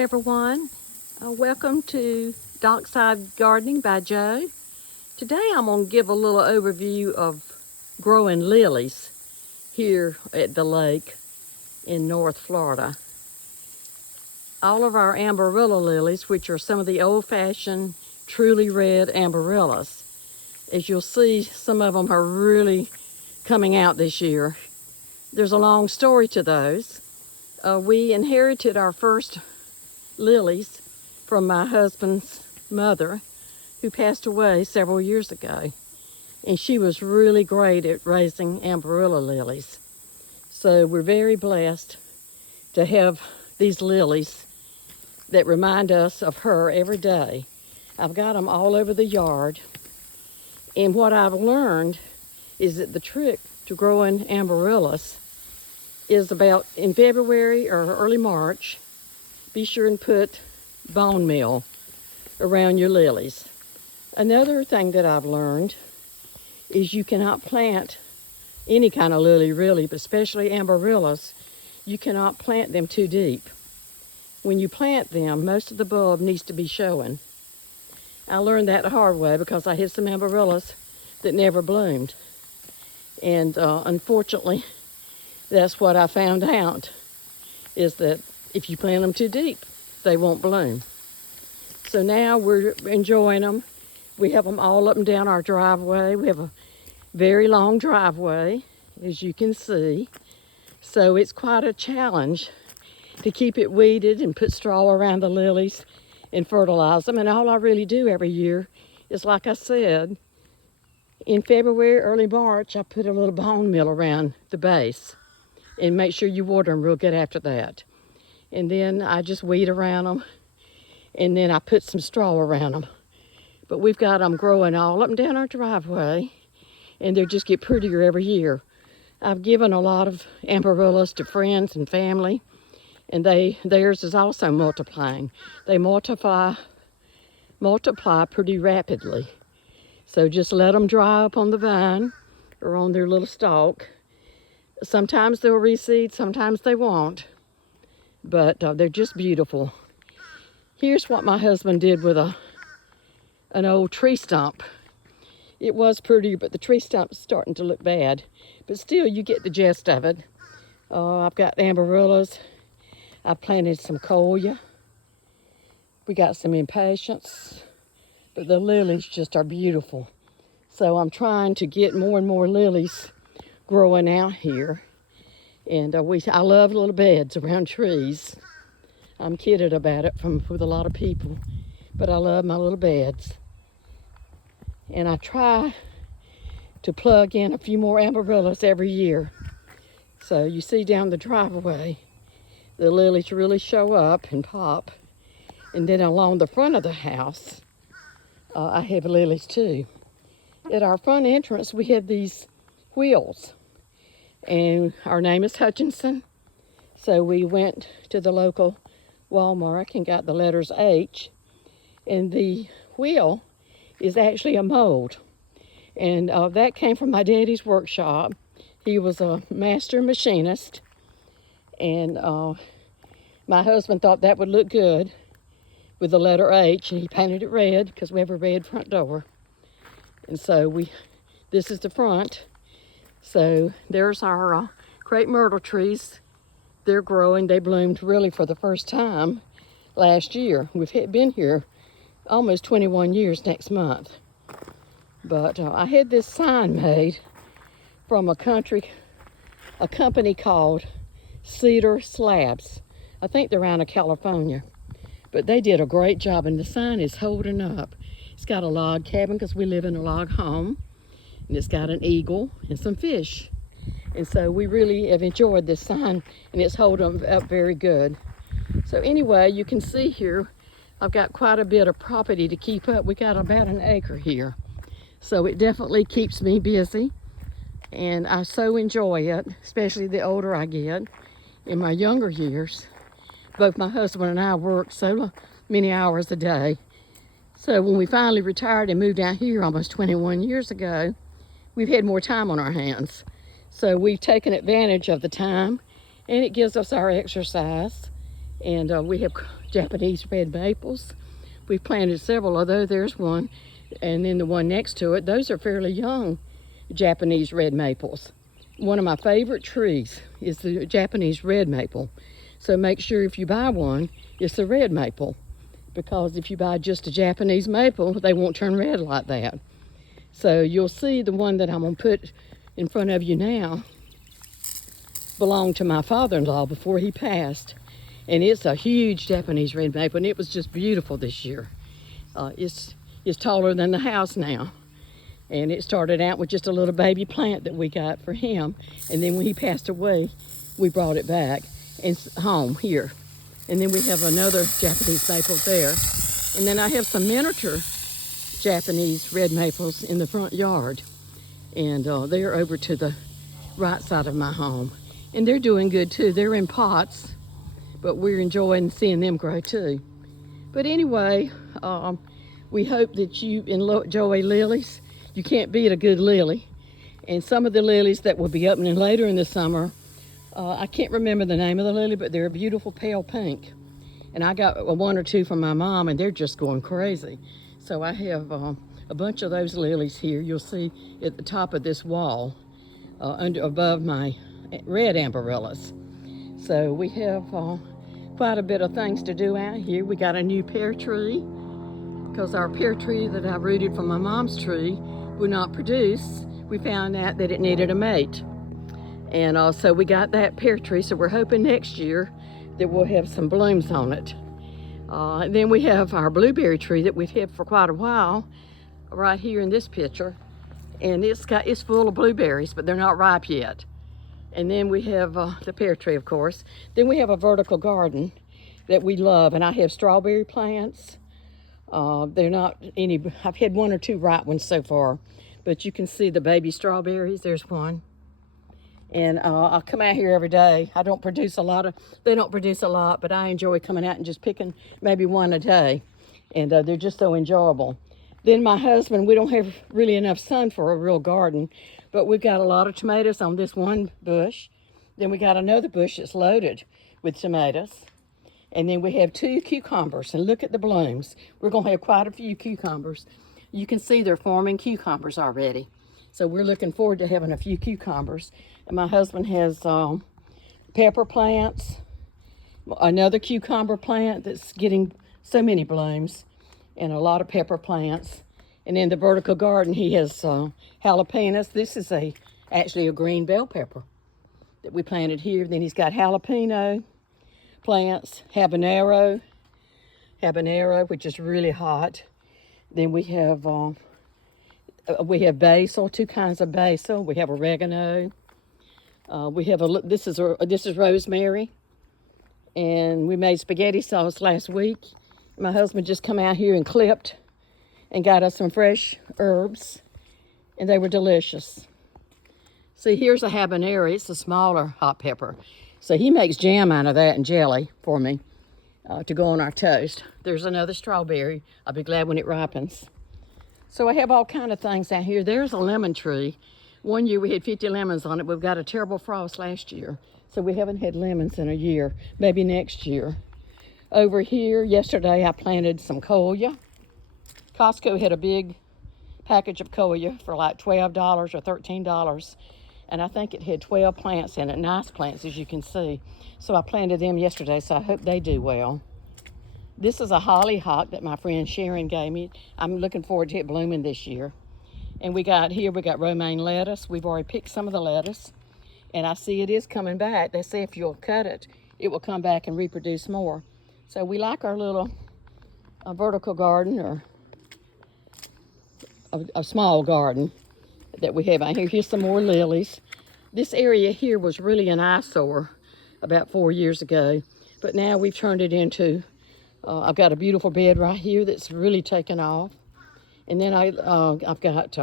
everyone. Welcome to Dockside Gardening by Joe. Today I'm going to give a little overview of growing lilies here at the lake in North Florida. All of our Amberilla lilies, which are some of the old-fashioned, truly red Amberillas. As you'll see, some of them are really coming out this year. There's a long story to those. We inherited our first lilies from my husband's mother, who passed away several years ago. And she was really great at raising Amberilla lilies. So we're very blessed to have these lilies that remind us of her every day. I've got them all over the yard. And what I've learned is that the trick to growing Amberillas is about in February or early March, be sure and put bone meal around your lilies. Another thing that I've learned is you cannot plant any kind of lily really, but especially Amberillas, you cannot plant them too deep. When you plant them, most of the bulb needs to be showing. I learned that the hard way because I had some Amberillas that never bloomed. And unfortunately, that's what I found out, is that if you plant them too deep, they won't bloom. So now we're enjoying them. We have them all up and down our driveway. We have a very long driveway, as you can see. So it's quite a challenge to keep it weeded and put straw around the lilies and fertilize them. And all I really do every year is, like I said, in February, early March, I put a little bone meal around the base and make sure you water them real good after that. And then I just weed around them, and then I put some straw around them. But we've got them growing all up and down our driveway, and they just get prettier every year. I've given a lot of Amberillas to friends and family, and theirs is also multiplying. They multiply pretty rapidly. So just let them dry up on the vine or on their little stalk. Sometimes they'll reseed, sometimes they won't, but they're just beautiful. Here's what my husband did with an old tree stump. It was pretty, but the tree stump's starting to look bad. But still, you get the gist of it. I've got Amberillas. I planted some Colia. We got some Impatiens, but the lilies just are beautiful. So I'm trying to get more and more lilies growing out here. And I love little beds around trees. I'm kidded about it with a lot of people, but I love my little beds. And I try to plug in a few more Amberillas every year. So you see down the driveway, the lilies really show up and pop. And then along the front of the house, I have lilies too. At our front entrance, we had these wheels. And our name is Hutchinson. So we went to the local Walmart and got the letters H. And the wheel is actually a mold. And that came from my daddy's workshop. He was a master machinist. And my husband thought that would look good with the letter H. And he painted it red because we have a red front door. And so this is the front. So there's our crepe myrtle trees. They're growing. They bloomed really for the first time last year. We've been here almost 21 years next month. But I had this sign made from a company called Cedar Slabs. I think they're out of California. But they did a great job, and the sign is holding up. It's got a log cabin because we live in a log home. And it's got an eagle and some fish. And so we really have enjoyed this sign, and it's holding up very good. So anyway, you can see here, I've got quite a bit of property to keep up. We got about an acre here. So it definitely keeps me busy. And I so enjoy it, especially the older I get. In my younger years, both my husband and I worked so many hours a day. So when we finally retired and moved out here almost 21 years ago, we've had more time on our hands. So we've taken advantage of the time, and it gives us our exercise And we have Japanese red maples. We've planted several, although there's one, and then the one next to it, those are fairly young Japanese red maples. One of my favorite trees is the Japanese red maple. So make sure if you buy one, it's a red maple, because if you buy just a Japanese maple, they won't turn red like that. So you'll see the one that I'm gonna put in front of you now belonged to my father-in-law before he passed. And it's a huge Japanese red maple, and it was just beautiful this year. It's taller than the house now. And it started out with just a little baby plant that we got for him. And then when he passed away, we brought it back and home here. And then we have another Japanese maple there. And then I have some miniature Japanese red maples in the front yard. And they're over to the right side of my home. And they're doing good too. They're in pots, but we're enjoying seeing them grow too. But anyway, we hope that you enjoy lilies. You can't beat a good lily. And some of the lilies that will be opening later in the summer, I can't remember the name of the lily, but they're a beautiful pale pink. And I got one or two from my mom, and they're just going crazy. So I have a bunch of those lilies here. You'll see at the top of this wall, above my red amaryllis. So we have quite a bit of things to do out here. We got a new pear tree, because our pear tree that I rooted from my mom's tree would not produce. We found out that it needed a mate. And so we got that pear tree, so we're hoping next year that we'll have some blooms on it. Then we have our blueberry tree that we've had for quite a while, right here in this picture. And it's full of blueberries, but they're not ripe yet. And then we have the pear tree, of course. Then we have a vertical garden that we love, and I have strawberry plants. They're not any, I've had one or two ripe ones so far, but you can see the baby strawberries. There's one. And I'll come out here every day. They don't produce a lot, but I enjoy coming out and just picking maybe one a day. And they're just so enjoyable. Then my husband, we don't have really enough sun for a real garden, but we've got a lot of tomatoes on this one bush. Then we got another bush that's loaded with tomatoes. And then we have 2 cucumbers, and look at the blooms. We're gonna have quite a few cucumbers. You can see they're forming cucumbers already. So we're looking forward to having a few cucumbers. And my husband has pepper plants, another cucumber plant that's getting so many blooms, and a lot of pepper plants. And in the vertical garden, he has jalapenos. This is actually a green bell pepper that we planted here. Then he's got jalapeno plants, habanero, which is really hot. Then we have basil, 2 kinds of basil. We have oregano. We have this is rosemary, and we made spaghetti sauce last week. My husband just come out here and clipped and got us some fresh herbs, and they were delicious. See, here's a habanero. It's a smaller hot pepper. So he makes jam out of that and jelly for me to go on our toast. There's another strawberry. I'll be glad when it ripens. So I have all kind of things out here. There's a lemon tree. One year we had 50 lemons on it. We've got a terrible frost last year, so we haven't had lemons in a year, maybe next year. Over here, yesterday I planted some coleus. Costco had a big package of coleus for like $12 or $13. And I think it had 12 plants in it, nice plants, as you can see. So I planted them yesterday, so I hope they do well. This is a hollyhock that my friend Sharon gave me. I'm looking forward to it blooming this year. And we got romaine lettuce. We've already picked some of the lettuce. And I see it is coming back. They say if you'll cut it, it will come back and reproduce more. So we like our little vertical garden, or a small garden that we have out here. Here's some more lilies. This area here was really an eyesore about 4 years ago, but now we've turned it into, I've got a beautiful bed right here that's really taken off. And then I've got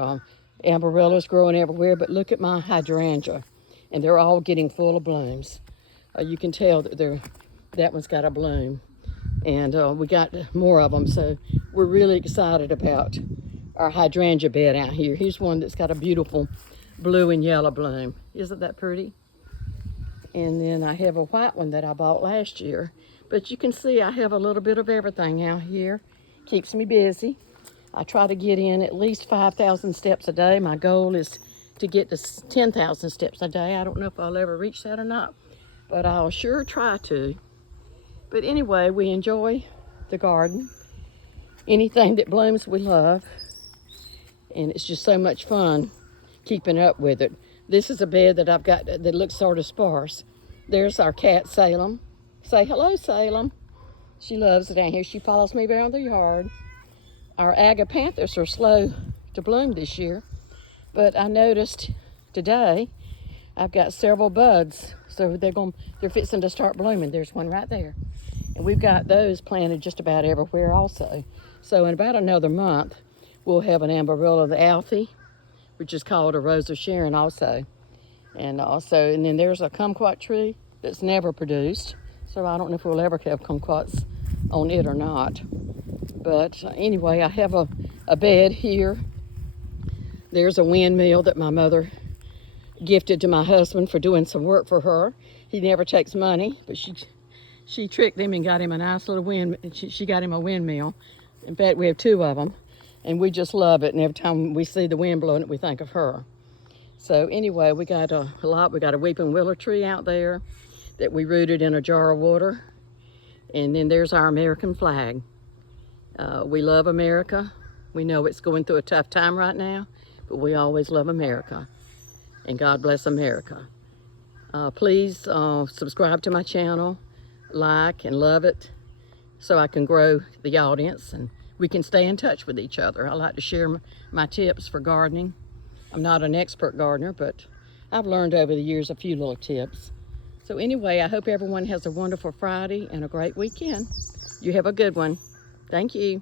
amaryllis growing everywhere, but look at my hydrangea, and they're all getting full of blooms. You can tell that that one's got a bloom, and we got more of them, so we're really excited about our hydrangea bed out here. Here's one that's got a beautiful blue and yellow bloom. Isn't that pretty? And then I have a white one that I bought last year, But you can see I have a little bit of everything out here. Keeps me busy. I try to get in at least 5,000 steps a day. My goal is to get to 10,000 steps a day. I don't know if I'll ever reach that or not, but I'll sure try to. But anyway, we enjoy the garden. Anything that blooms, we love. And it's just so much fun keeping up with it. This is a bed that I've got that looks sort of sparse. There's our cat, Salem. Say hello, Salem. She loves it down here. She follows me around the yard. Our agapanthus are slow to bloom this year, but I noticed today I've got several buds, so they're fixing to start blooming. There's one right there, and we've got those planted just about everywhere also. So in about another month, we'll have an Amberilla of the Alfie, which is called a Rose of Sharon also, and then there's a kumquat tree that's never produced. So I don't know if we'll ever have kumquats on it or not. But anyway, I have a bed here. There's a windmill that my mother gifted to my husband for doing some work for her. He never takes money, but she tricked him and got him a nice little she got him a windmill. In fact, we have two of them, and we just love it. And every time we see the wind blowing it, we think of her. So anyway, we got a lot. We got a weeping willow tree out there that we rooted in a jar of water. And then there's our American flag. We love America. We know it's going through a tough time right now, but we always love America. And God bless America. Please subscribe to my channel, like and love it, so I can grow the audience and we can stay in touch with each other. I like to share my tips for gardening. I'm not an expert gardener, but I've learned over the years a few little tips. So anyway, I hope everyone has a wonderful Friday and a great weekend. You have a good one. Thank you.